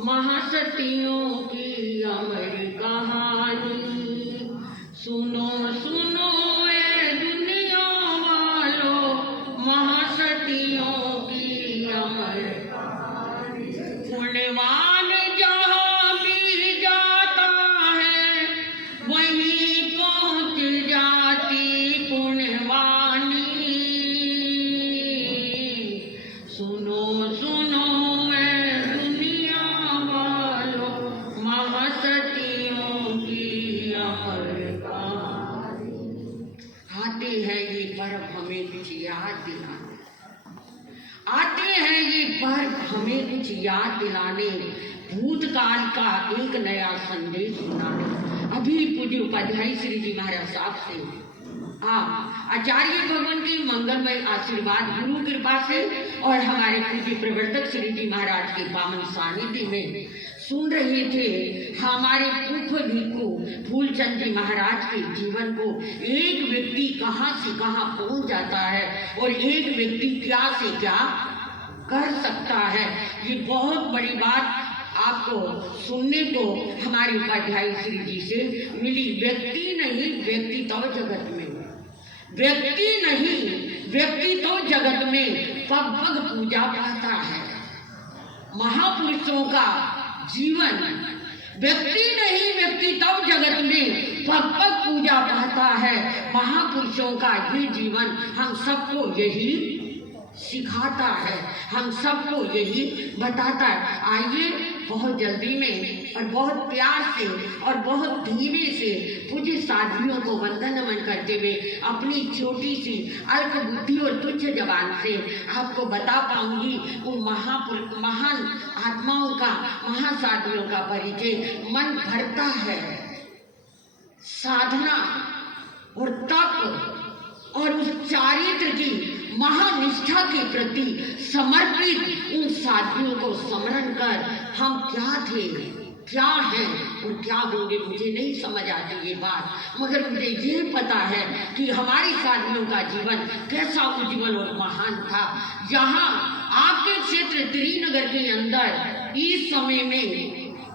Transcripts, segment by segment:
महासतियों की अमर कहानी। सुनो सुनो ए दुनिया वालों, महासतियों की अमर कहानी। पुण्यवान जहाँ भी जाता है वहीं पहुँच जाती पुण्यवानी। सुनो सुनो ए दुनिया वालों, महासतियों की अमर कहानी। आते हैं ये पर्व हमें कुछ याद दिलाने, आते हैं ये पर्व हमें कुछ याद दिलाने, भूतकाल का एक नया संदेश सुनाने। अभी पूज्य उपाध्याय श्री जी महाराज साहब से आचार्य भगवान की मंगलमय आशीर्वाद गुरु कृपा से और हमारे पूज्य प्रवर्तक श्री जी महाराज के पावन सानिध्य में सुन रहे थे। हमारे पुरख भिक्खु फूलचंद जी महाराज के जीवन को एक व्यक्ति कहाँ से कहाँ पहुंच जाता है और एक व्यक्ति क्या से क्या कर सकता है। ये बहुत बड़ी बात आपको सुनने को हमारे उपाध्याय श्री जी से मिली। व्यक्ति नहीं व्यक्ति तो जगत में, व्यक्ति नहीं व्यक्ति तो जगत में पग पग पूजा पाता है। महापुरुषों का जीवन व्यक्ति नहीं व्यक्ति तो जगत में पग पग पूजा पाता है। महापुरुषों का ये जीवन हम सबको यही सिखाता है, हम सबको यही बताता है। आइए बहुत जल्दी में और बहुत प्यार से और बहुत धीरे से पूज्य साधुओं को वंदन नमन करते हुए अपनी छोटी सी अल्प बुद्धि और तुच्छ जबान से आपको बता पाऊंगी उन महान आत्माओं का, महासाधुओं का परिचय। मन भरता है साधना और तप और उस चारित्र की महानिष्ठा के प्रति समर्पित उन साथियों को स्मरण कर हम क्या थे, क्या हैं और क्या होंगे मुझे नहीं समझ आती ये बात, मगर मुझे ये पता है कि हमारी साथियों का जीवन कैसा उज्जवल और महान था। यहाँ आपके क्षेत्र त्रिनगर के अंदर इस समय में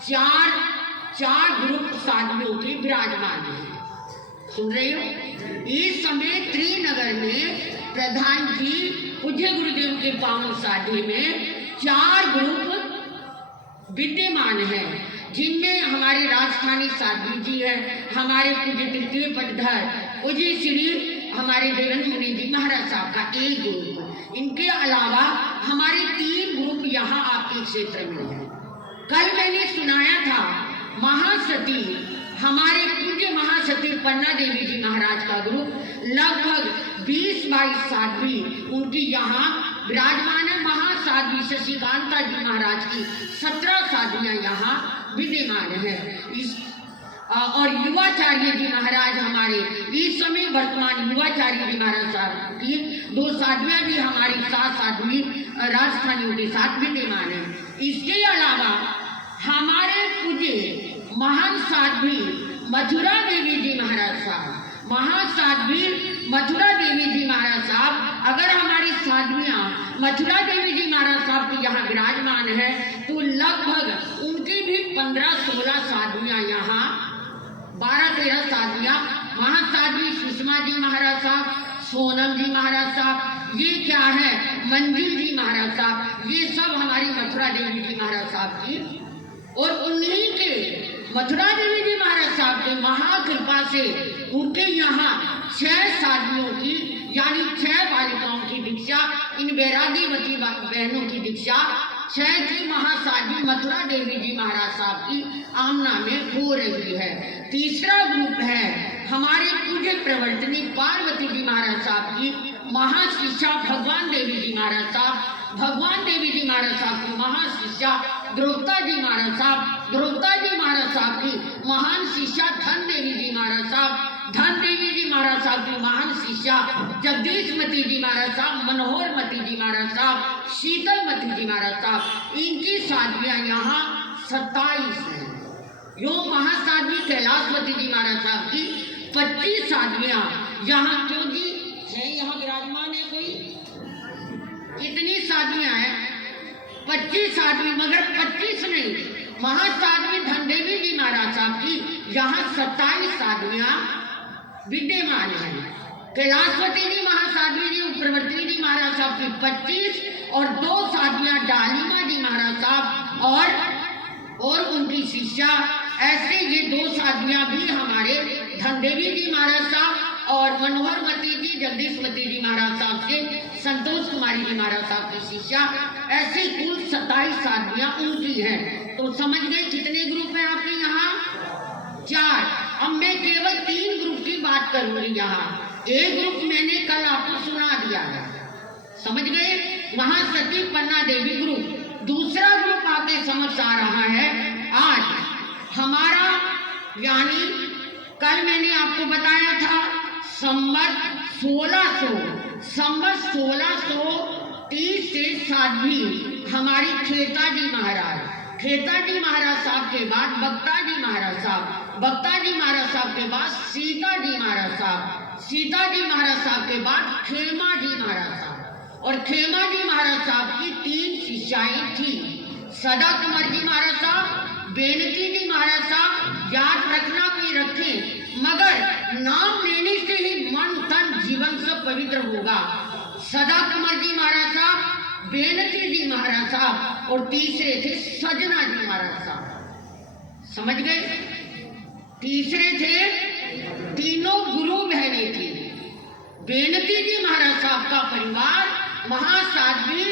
चार ग्रुप साथियों के विराजमान हैं। सुन रहे हो? इस समय त्रिनगर में प्रधान जी पूज्य गुरुदेव के पावन साधे में 4 ग्रुप विद्यमान हैं, जिनमें हमारे राजस्थानी साधु जी है, हमारे पूज्य तृतीय पटधर पूज्य श्री हमारे देवेंद्र मुनि जी महाराज साहब का एक ग्रुप। इनके अलावा हमारे 3 ग्रुप यहाँ आपके क्षेत्र में है। कल मैंने सुनाया था महासती, हमारे पूज्य महासती पन्ना देवी जी महाराज का ग्रुप लगभग 20-22 साध्वी उनकी यहाँ विराजमान है। महासाध्वी शशिकांता जी महाराज की 17 साध्वियाँ यहाँ विद्यमान है। और युवाचार्य जी महाराज हमारे इस समय वर्तमान युवाचार्य जी महाराज साहब की 2 साध्वियाँ भी हमारी 7 साध्वी राजस्थानियों के साथ विद्यमान है। इसके अलावा हमारे पूज्य महान साध्वी मथुरा देवी जी महाराज साहब, महासाध्वी मथुरा देवी जी महाराज साहब, अगर हमारी साध्वियाँ मथुरा देवी जी महाराज साहब की यहाँ विराजमान है तो लगभग उनकी भी 15-16 साध्वियाँ यहाँ, 12-13 साध्वियाँ, महासाध्वी सुषमा जी महाराज साहब, सोनम जी महाराज साहब, ये क्या है मंजिल जी महाराज साहब, ये सब हमारी मथुरा देवी जी महाराज साहब की। और उन्हीं के मथुरा देवी जी महाराज साहब के महाकृपा से उनके यहाँ 6 साधुओं की यानी 6 बालिकाओं की दीक्षा, इन वैराग्यवती बहनों की दीक्षा 6 की महासाध्वी मथुरा देवी जी महाराज साहब की आमना में हो रही है। तीसरा ग्रुप है हमारे पूज्य प्रवर्तनी पार्वती जी महाराज साहब की महाशिष्या भगवान देवी जी महाराज साहब, भगवान देवी जी महाराज साहब की महाशिष्या द्रौपदा जी महाराज साहब, द्रौपदा जी महाराज साहब की महान शिष्या धन देवी जी महाराज साहब, धन देवी जी महाराज साहब की महान शिष्या जगदीशमती जी महाराज साहब, मनोहरमती जी महाराज साहब, शीतलमती जी महाराज साहब, इनकी साध्वियाँ यहाँ 27 हैं। यो महासाध्वी कैलाशवती जी महाराज साहब की 25 साध्वियाँ यहाँ क्यों जी है, यहाँ विराजमान है कोई? कितनी साध्वियाँ हैं? 25 आदमी, मगर 25 नहीं, महासाध्वी धनदेवी जी महाराज साहब की यहाँ 27 आदमियां विद्यमान है। कैलाशवती जी महासाध्वी जी उप्रवर्ती जी महाराज साहब की 25 और 2 साध्वियां डालीमा जी महाराज साहब और उनकी शिष्या, ऐसे ये 2 साध्वियां भी हमारे धनदेवी जी महाराज साहब और मनोहरमती जी जगदीशवती जी महाराज साहब से संतोष कुमारी जी महाराज साहब की शिष्या, ऐसे कुल 27 साध्वियां उनकी हैं। तो समझ गए कितने ग्रुप हैं आपके यहाँ? 4। अब मैं केवल 3 ग्रुप की बात करूंगी यहाँ। एक ग्रुप मैंने कल आपको सुना दिया है, समझ गए, महासती पन्ना देवी ग्रुप। दूसरा ग्रुप आपके समझ आ रहा है आज हमारा, यानी कल मैंने आपको बताया था संवत 1630 से साध्वी हमारी खेता जी महाराज साहब के बाद बक्ता जी महाराज साहब के बाद सीता जी महाराज साहब के बाद खेमा जी महाराज साहब, और खेमा जी महाराज साहब की 3 शिष्याएं थी, सदा कुमार जी महाराज साहब, बेनती जी महाराज साहब। याद रखना कोई रखे, मगर नाम लेने से ही मन तन जीवन सब पवित्र होगा। सदा कुमार जी महाराज साहब, बेनती जी महाराज साहब और तीसरे थे सजना जी महाराज साहब। समझ गए? तीसरे थे, तीनों गुरु बहनें थी। बेनती जी महाराज साहब का परिवार महासाध्वी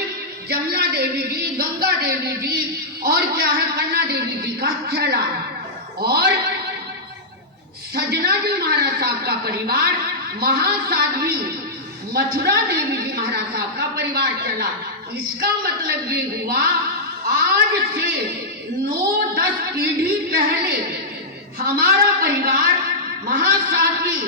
जमुना देवी जी, गंगा देवी जी और क्या है पन्ना देवी जी का चला, और सजना जी महाराज साहब का परिवार महासाध्वी मथुरा देवी जी महाराज साहब का परिवार चला। इसका मतलब ये हुआ आज से 9-10 पीढ़ी पहले हमारा परिवार महासाध्वी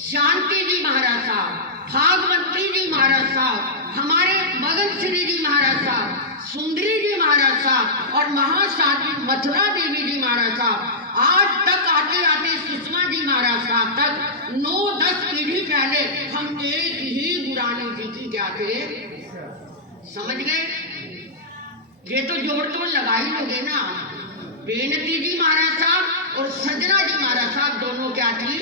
शांति जी महाराज साहब, भागवती जी महाराज साहब, हमारे मगन श्री जी महाराज साहब, सुंदरी जी महाराज साहब और महासाध्वी मथुरा देवी जी महाराज साहब, आज तक आते आते सुषमा जी महाराज साहब तक 9-10 पीढ़ी पहले हम एक ही गुरानी जी की क्या थे। समझ गए? ये तो जोड़ तोड़ लगा ही लोगे ना। बेनती जी महाराज साहब और सजना जी महाराज साहब दोनों क्या थी?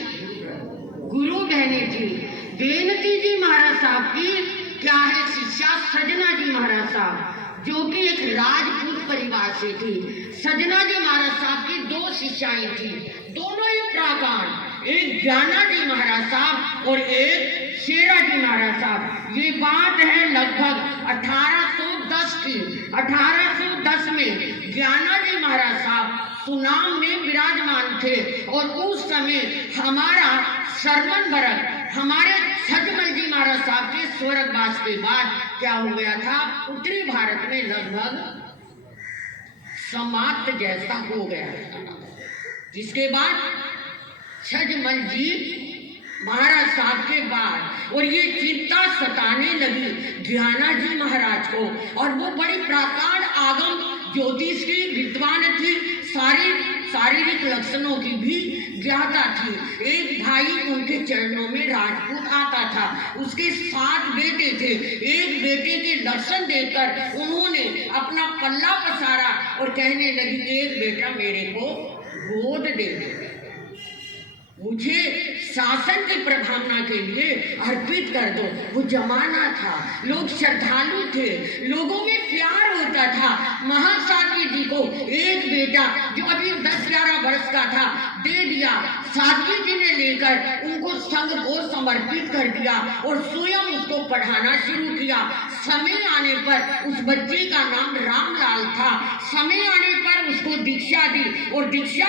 गुरु बहनें थी। बेनती जी महाराज साहब की क्या है शिष्या सजना जी महाराज साहब, जो कि एक राजपूत परिवार से थी। सजना जी महाराज साहब की 2 शिष्याएं थी, दोनों ही प्राकांड, एक ज्ञाना जी महाराज साहब और एक शेरा जी महाराज साहब। ये बात है लगभग 1810 की। 1810 में ज्ञाना जी महाराज साहब सुनाम में विराजमान थे, और उस समय हमारा सरमन भरत हमारे छजमल जी महाराज साहब के स्वर्गवास के बाद क्या हो गया था, उत्तरी भारत में लगभग समाप्त जैसा हो गया था। जिसके बाद छजमल जी महाराज साहब के बाद, और ये चिंता सताने लगी ज्ञाना जी महाराज को, और वो बड़ी प्राकांड आगम ज्योतिष की विद्वान थी, शारीरिक लक्षणों की भी ज्ञाता थी। एक भाई उनके चरणों में राजपूत आता था, उसके 7 बेटे थे। एक बेटे के लक्षण देखकर उन्होंने अपना पल्ला पसारा और कहने लगी, एक बेटा मेरे को गोद दे दे, मुझे शासन की प्रभावना के लिए अर्पित कर दो। वो जमाना था, लोग श्रद्धालु थे, लोगों में प्यार होता था। महासाध्वी जी को एक बेटा जो अभी 10-11 वर्ष का था दे दिया। साध्वी जी ने लेकर उनको संघ को समर्पित कर दिया और स्वयं उसको पढ़ाना शुरू किया। समय आने पर उस बच्चे का नाम रामलाल था। समय आने पर उसको दीक्षा दी, और दीक्षा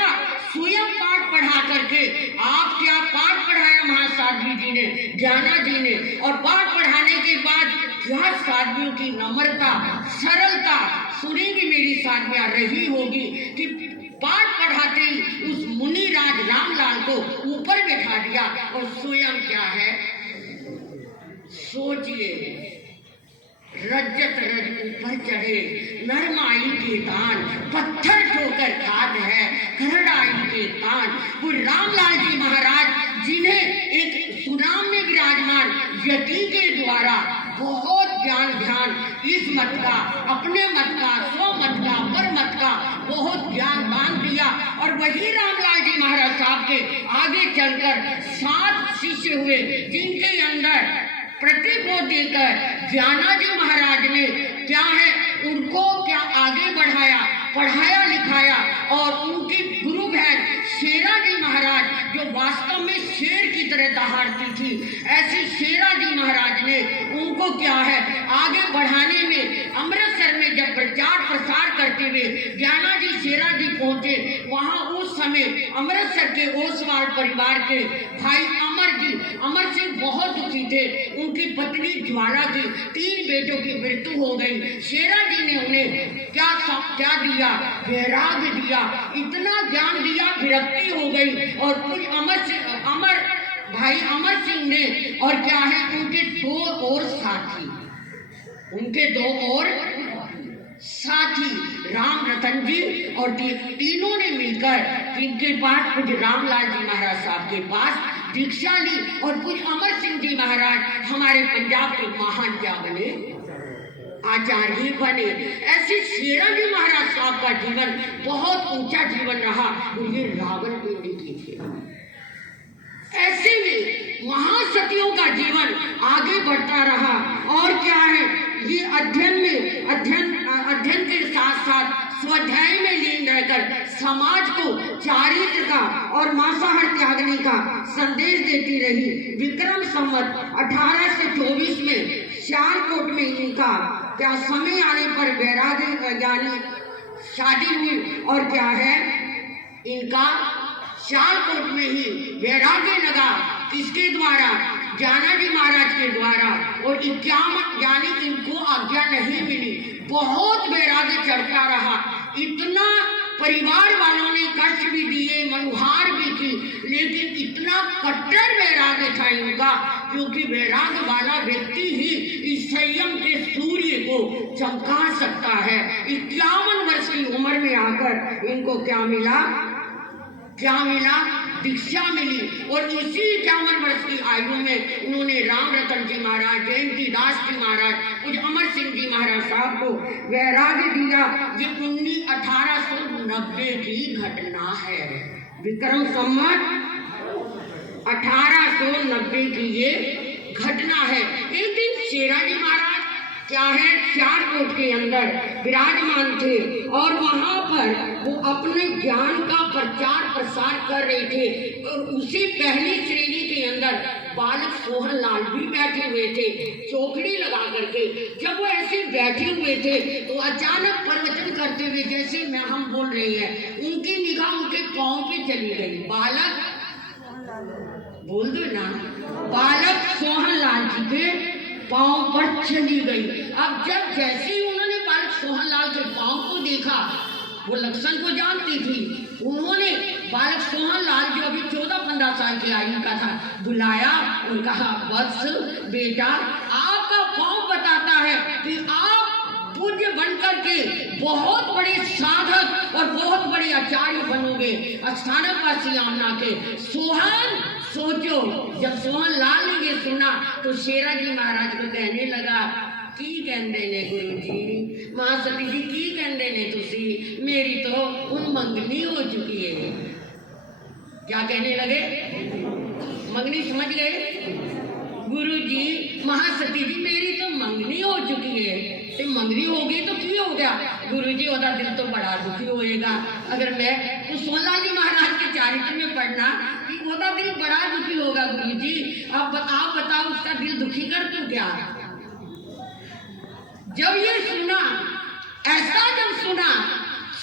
स्वयं पाठ पढ़ा करके, आप क्या पाठ पढ़ाया महासाध्वी जी ने, ज्ञाना जी ने, और पाठ पढ़ाने के बाद क्या साध्वियों की नम्रता, सरलता सुनेगी मेरी साध्वियां रही होगी कि पाठ पढ़ाते ही उस मुनिराज रामलाल को ऊपर बैठा दिया, और स्वयं क्या है सोचिए, रजत रज ऊपर चढ़े, नरमाई के दान, पत्थर ठोकर खाद है, करड़ाई के तान। वो रामलाल जी महाराज जिन्हें एक सुनाम में विराजमान यति के द्वारा बहुत ज्ञान ध्यान इस मत का, अपने मत का, स्व मत का, पर मत का बहुत ज्ञान दान दिया। और वही रामलाल जी महाराज साहब के आगे चलकर 7 शिष्य हुए, जिनके अंदर प्रतिबोध देकर ज्ञानाजी महाराज ने क्या है उनको क्या आगे बढ़ाया, पढ़ाया लिखाया। और उनकी गुरु बहन शेरा जी महाराज, जो वास्तव में शेर की तरह दहाड़ती थी, ऐसी शेरा जी महाराज ने उनको क्या है आगे बढ़ाने में, अमृतसर में जब प्रचार प्रसार करते हुए ज्ञानाजी शेरा जी पहुंचे, वहां उस समय अमृतसर के ओसवाल परिवार के भाई अमर सिंह बहुत दुखी थे। उनकी पत्नी ज्वाला की 3 बेटों की मृत्यु हो गई। शेरा जी ने उन्हें क्या दिया, वैराग्य दिया, इतना ज्ञान दिया, विरक्ति हो गई। और कुछ भाई अमर सिंह ने और क्या है उनके 2 और साथी राम रतन जी और तीनों ने मिलकर इनके पास कुछ रामलाल जी महाराज साहब के पास दीक्षा ली। और कुछ अमर सिंह जी महाराज हमारे पंजाब के महान क्या बने, आचार्य बने। ऐसे शेरा जी महाराज साहब का जीवन बहुत ऊंचा जीवन रहा। ये रावलपिंडी की थे। ऐसे में महासतियों का जीवन आगे बढ़ता रहा। और क्या है ये अध्ययन के साथ साथ स्वाध्याय में लीन रहकर समाज को चारित्र का और मांसाहार त्यागने का संदेश देती रही। विक्रम संवत 1824 में सियालकोट में इनका क्या समय आने पर वैराग्य यानी शादी हुई। और क्या है इनका सियालकोट में ही वैराग्य लगा। किसके द्वारा, ज्ञानाजी महाराज के द्वारा। और 51 यानी इनको आज्ञा नहीं मिली, बहुत वैराग्य चढ़ता रहा। इतना परिवार वालों ने कष्ट भी दिए, मनुहार भी की, लेकिन इतना कट्टर वैराग्य था इनका, क्योंकि वैराग्य वाला व्यक्ति ही इस संयम के सूर्य को चमका सकता है। 51 वर्ष की उम्र में आकर इनको क्या मिला, दीक्षा मिली। और इसी 51 वर्ष की आयु में उन्होंने राम रतन जी महाराज, जयंती दास जी महाराज, कुछ अमर सिंह जी महाराज साहब को वैराग्य दिया। ये 1890 की घटना है। विक्रम संवत 1890 की ये घटना है। एक दिन शेरा जी महाराज क्या है सियालकोट के अंदर विराजमान थे और वहां पर वो अपने ज्ञान का प्रचार प्रसार कर रहे थे। और उसी पहली श्रेणी के अंदर बालक सोहन लाल भी बैठे हुए थे चौकड़ी लगा करके। जब वो ऐसे बैठे हुए थे तो अचानक प्रवचन करते हुए जैसे मैं हम बोल रहे हैं, उनकी निगाह उनके पांव पे चली गई। बालक बोल दो ना, बालक सोहन लाल जी के पांव पर चली गई। अब जब जैसे ही उन्होंने बालक सोहन लाल के पांव को देखा, वो लक्षण को जानती थी, उन्होंने बालक सोहन लाल जो अभी 14-15 साल की आयु का था बुलाया और कहा, वत्स बेटा, आपका पांव बताता है कि आप पूज्य बनकर के बहुत बड़े साधक और बहुत बड़े आचार्य बनोगे। स्थानकवासी आमना के सोहन, सोचो। जब सोहन लाल ने ये सुना तो शेरा जी महाराज को कहने लगा, की कहते ने गुरु जी, महासती जी की कहते ने तुसी, मेरी तो उन्मंगनी हो चुकी है। क्या कहने लगे, मंगनी समझ गए? गुरु जी, महासती जी, मेरी तो मंगनी हो चुकी है। तो मंगनी हो गई तो की हो गया? गुरु जी, ओदा दिल तो बड़ा दुखी होएगा। अगर मैं तो सोहनलाल जी महाराज के चारित्र में पढ़ना कि ओदा दिल बड़ा दुखी होगा। गुरु जी आप बताओ उसका दिल दुखी कर तू क्या? जब ये सुना, ऐसा जब सुना,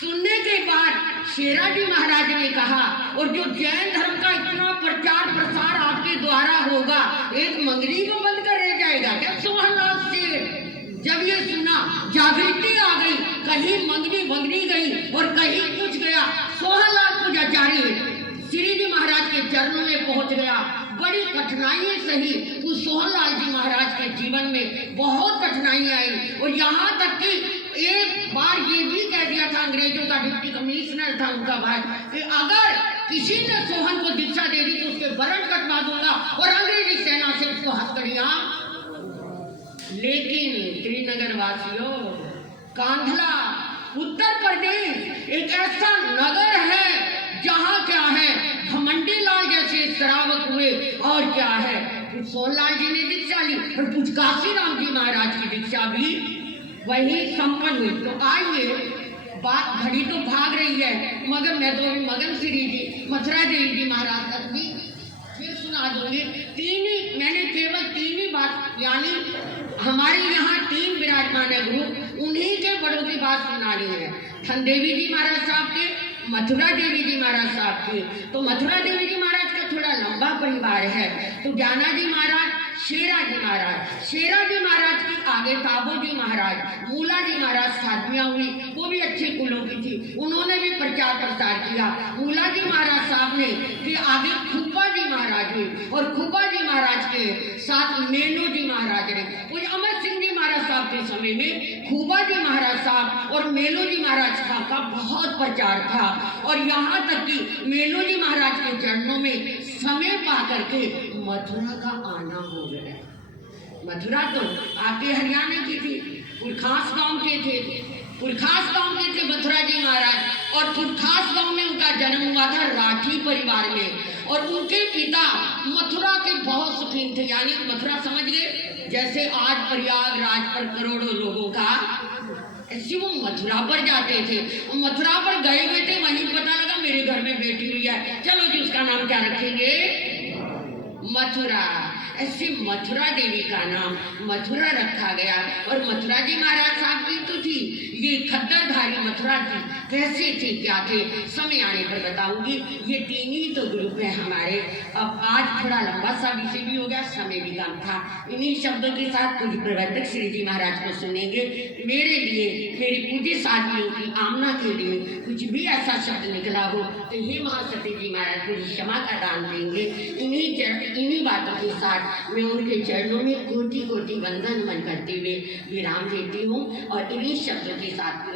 सुनने के बाद शेरा जी महाराज ने कहा, और जो जैन धर्म का इतना प्रचार प्रसार आपके द्वारा होगा, एक मंगनी को बंद कर रह जाएगा क्या सोहनलाल से? जब ये सुना जागृति आ गई, कहीं मंगनी गई और कहीं कुछ गया। सोहनलाल पूजाचार्य श्री जी महाराज के चरणों में पहुंच गया। बड़ी कठिनाइयां सही तो सोहनलाल जी महाराज के जीवन में बहुत कठिनाइयां आई। और यहाँ तक कि एक बार ये भी कह दिया था अंग्रेजों का डिप्टी कमिश्नर था उनका भाई, कि अगर किसी ने सोहन को दीक्षा दे दी तो उसके वरण कटवा दूंगा और अंग्रेजी सेना से उसको हथकड़ियां लेकिन श्रीनगर वासियों, कांधला उत्तर प्रदेश एक ऐसा नगर है जहाँ क्या है, घमंडी लाल जैसे श्रावक हुए और क्या है, कुछ सोनलाल जी ने दीक्षा ली और कुछ काशीराम जी महाराज की दीक्षा भी वही संपन्न हुई। तो आइए, बात घड़ी तो भाग रही है, मगर मैं तो अभी मगन श्री जी मथुरा देवी जी महाराज तक भी फिर सुना दूंगी। मैंने केवल तीन ही बात, यानी हमारे यहाँ तीन विराजमान है गुरु, उन्हीं के बड़ों की बात सुनानी है। धन देवी जी महाराज साहब के, मथुरा देवी जी महाराज साहब की। तो मथुरा देवी जी महाराज का थोड़ा लंबा परिवार है। तो ज्ञाना जी महाराज, शेरा जी महाराज, शेरा जी महाराज की आगे ताबो जी महाराज, मूला जी महाराज साधवियां हुई, वो भी अच्छे कुलों की थी, उन्होंने भी प्रचार प्रसार किया। मूला जी महाराज साहब ने फिर आगे खुब्बा जी महाराज हुई, और खुब्बा जी महाराज के साथ मेनू जी महाराज ने, कोई अमर सिंह जी महाराज साहब के समय में खुब्बा जी महाराज साहब और मेनू जी महाराज साहब का बहुत प्रचार था। और यहाँ तक कि मेनू जी महाराज के चरणों में समय पा करके मथुरा का आना हो गया। मथुरा तो आपके हरियाणा की थी, पुरखास गांव के थे, पुरखास गांव के थे मथुरा जी महाराज। और पुरखास गांव में उनका जन्म हुआ था राठी परिवार में, और उनके पिता मथुरा के बहुत शौकीन थे। यानी मथुरा समझ गए, जैसे आज प्रयागराज पर करोड़ों लोगों का, ऐसे वो मथुरा पर जाते थे। मथुरा पर गए हुए थे, वहीं पता लगा मेरे घर में बेटी हुई है, चलो जी उसका नाम क्या रखेंगे, मथुरा। ऐसे मथुरा देवी का नाम मथुरा रखा गया। और मथुरा जी महाराज साहब की तो थी, ये खद्दरधारी मथुरा जी कैसे थे, क्या थे, समय आने पर बताऊंगी। ये तीन ही तो ग्रुप है हमारे। अब आज थोड़ा लंबा सा विषय भी हो गया, समय भी कम था। इन्हीं शब्दों के साथ कुछ प्रवर्तक श्री जी महाराज को सुनेंगे। मेरे लिए, मेरी पूज्य साथियों की आमना के लिए कुछ भी ऐसा शब्द निकला हो तो हे महासती जी महाराज मुझे क्षमा का दान देंगे। इन्हीं बातों के साथ मैं उनके चरणों में कोटि कोटि वंदन मन करते हुए विराम देती हूँ और इन्हीं शब्दों के साथ